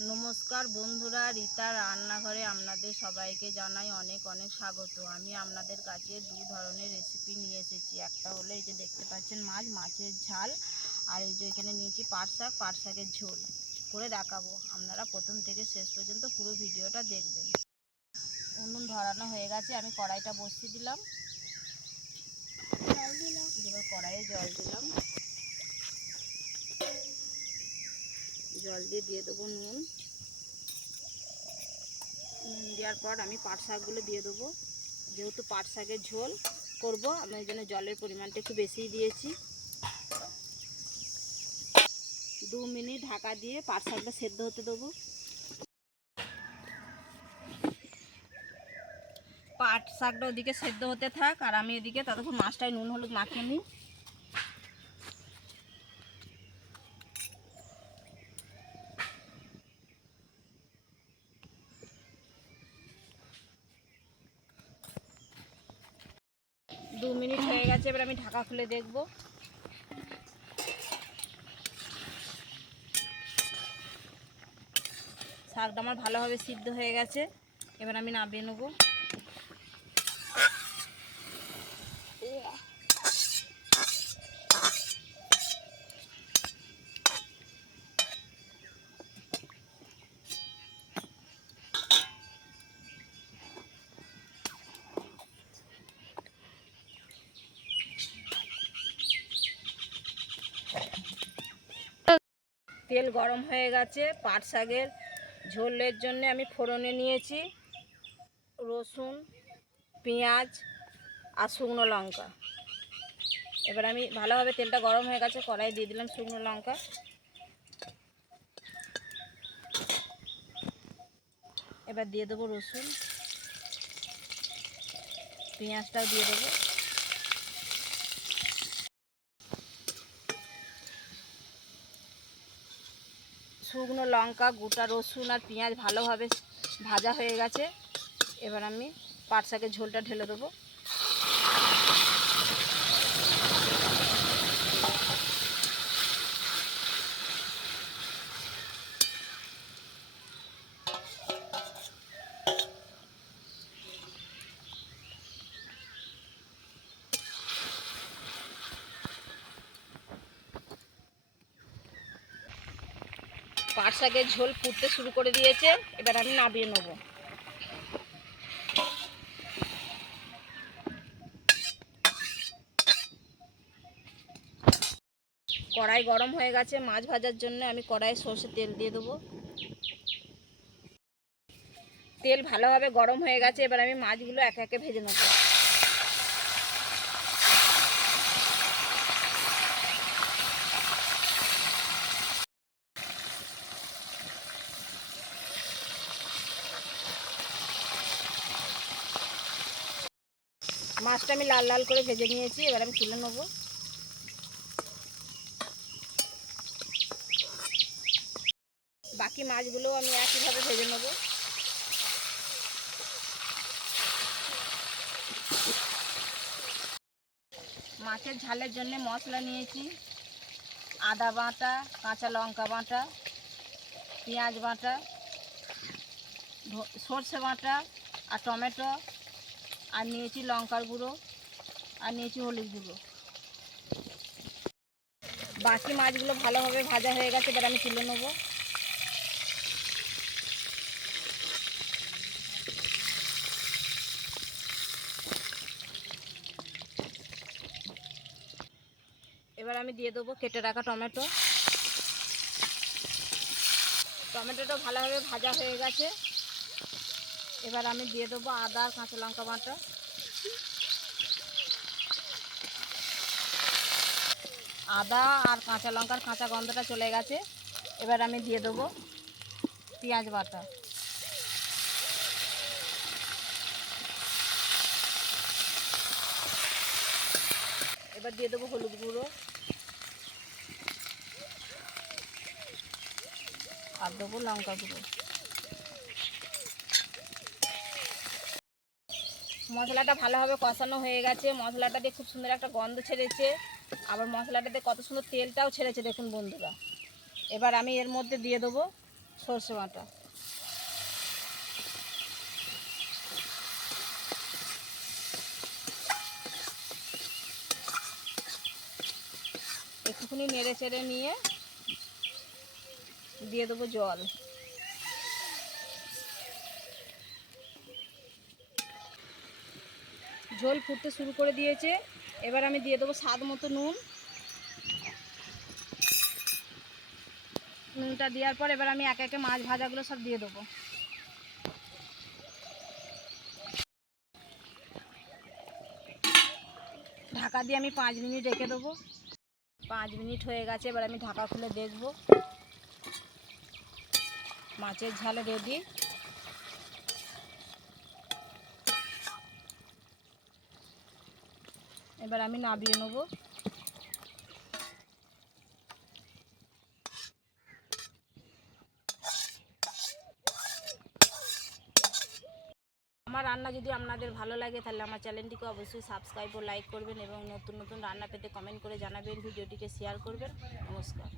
নমস্কার বন্ধুরা, রিতা রান্নাঘরে আপনাদের সবাইকে জানাই অনেক অনেক স্বাগত। আমি আপনাদের কাছে দু ধরনের রেসিপি নিয়ে এসেছি। একটা হলো এই যে দেখতে পাচ্ছেন মাছের ঝাল, আর এই যে এখানে নিয়েছি পাট শাকের ঝোল করে দেখাবো। আপনারা প্রথম থেকে শেষ পর্যন্ত পুরো ভিডিওটা দেখবেন। উনুন ধরানো হয়ে গেছে, আমি কড়াইটা বসিয়ে দিলাম। এবার কড়াইয়ে জল দিলাম, জল দিয়ে দেবো নুন। দেওয়ার পর আমি পাট শাকগুলো দিয়ে দেবো। যেহেতু পাট শাকের ঝোল করব, আমি এই জন্য জলের পরিমাণটা একটু বেশিই দিয়েছি। 2 মিনিট ঢাকা দিয়ে পাট শাকটা সেদ্ধ হতে দেবো। পাট শাকটা ওদিকে সেদ্ধ হতে থাক, আর আমি এদিকে ততক্ষণ মাছটায় নুন হলুদ মাখিয়ে নিই। দু মিনিট হয়ে গেছে, এবার আমি ঢাকা খুলে দেখব। শাকটা আমার ভালোভাবে সিদ্ধ হয়ে গেছে, এবার আমি নামিয়ে নেব। তেল গরম হয়ে গেছে। পাট শাকের ঝোলের জন্য আমি ফোড়নে নিয়েছি রসুন, পেঁয়াজ আর শুকনো লঙ্কা। এবার আমি ভালোভাবে, তেলটা গরম হয়ে গেছে, কড়াই দিয়ে দিলাম শুকনো লঙ্কা। এবার দিয়ে দেবো রসুন, পেঁয়াজটাও দিয়ে দেবো। শুকনো লঙ্কা, গোটা রসুন আর পেঁয়াজ ভালোভাবে ভাজা হয়ে গেছে। এবার আমি পাট শাকের ঝোলটা ঢেলে দেবো। পাট শাকের ঝোল ফুটতে শুরু করে দিয়েছে, এবার আমি নামিয়ে নেব। কড়াই গরম হয়ে গেছে, মাছ ভাজার জন্য আমি কড়াইয়ে সরষের তেল দিয়ে দেবো। তেল ভালোভাবে গরম হয়ে গেছে, এবার আমি মাছগুলো একে একে ভেজে নেব। মাছটা আমি লাল লাল করে ভেজে নিয়েছি, এবার আমি তুলে নেব। বাকি মাছগুলো আমি একইভাবে ভেজে নেব। মাছের ঝালের জন্য মশলা নিয়েছি আদা বাটা, কাঁচা লঙ্কা বাটা, পেঁয়াজ বাটা, সর্ষে বাটা আর টমেটো, আর নিয়েছি লঙ্কার গুঁড়ো, আর নিয়েছি হলুদ গুঁড়ো। বাকি মাছগুলো ভালোভাবে ভাজা হয়ে গেছে, এবার আমি তুলে নেব। এবার আমি দিয়ে দেবো কেটে রাখা টমেটো। টমেটোটা ভালোভাবে ভাজা হয়ে গেছে, এবার আমি দিয়ে দেবো আদা আর কাঁচা লঙ্কা বাটা। আদা আর কাঁচা লঙ্কার কাঁচা গন্ধটা চলে গেছে, এবার আমি দিয়ে দেবো পেঁয়াজ বাটা। এবার দিয়ে দেবো হলুদ গুঁড়ো, আর দেবো লঙ্কা গুঁড়ো। মশলাটা ভালোভাবে কষানো হয়ে গেছে, মশলাটাতে খুব সুন্দর একটা গন্ধ ছেড়েছে, আবার মশলাটাতে কত সুন্দর তেলটাও ছেড়েছে দেখুন বন্ধুরা। এবার আমি এর মধ্যে দিয়ে দেবো সর্ষে বাটা, একটুখানি নেড়ে চেড়ে নিয়ে দিয়ে দেবো জল। ঝোল ফুটতে শুরু করে দিয়েছে, এবার আমি দিয়ে দেবো স্বাদ মতো নুন। নুনটা দেওয়ার পর এবার আমি একে একে মাছ ভাজাগুলো সব দিয়ে দেবো। ঢাকা দিয়ে আমি 5 মিনিট রেখে দেবো। 5 মিনিট হয়ে গেছে, এবার আমি ঢাকা খুলে দেখব। মাছের ঝাল রেডি। এবার আমি নামিয়ে নেব। আমার রান্না যদি আপনাদের ভালো লাগে তাহলে আমার চ্যানেলটিকে অবশ্যই সাবস্ক্রাইব ও লাইক করবেন এবং নতুন নতুন রান্না পেতে কমেন্ট করে জানাবেন, ভিডিওটিকে শেয়ার করবেন। নমস্কার।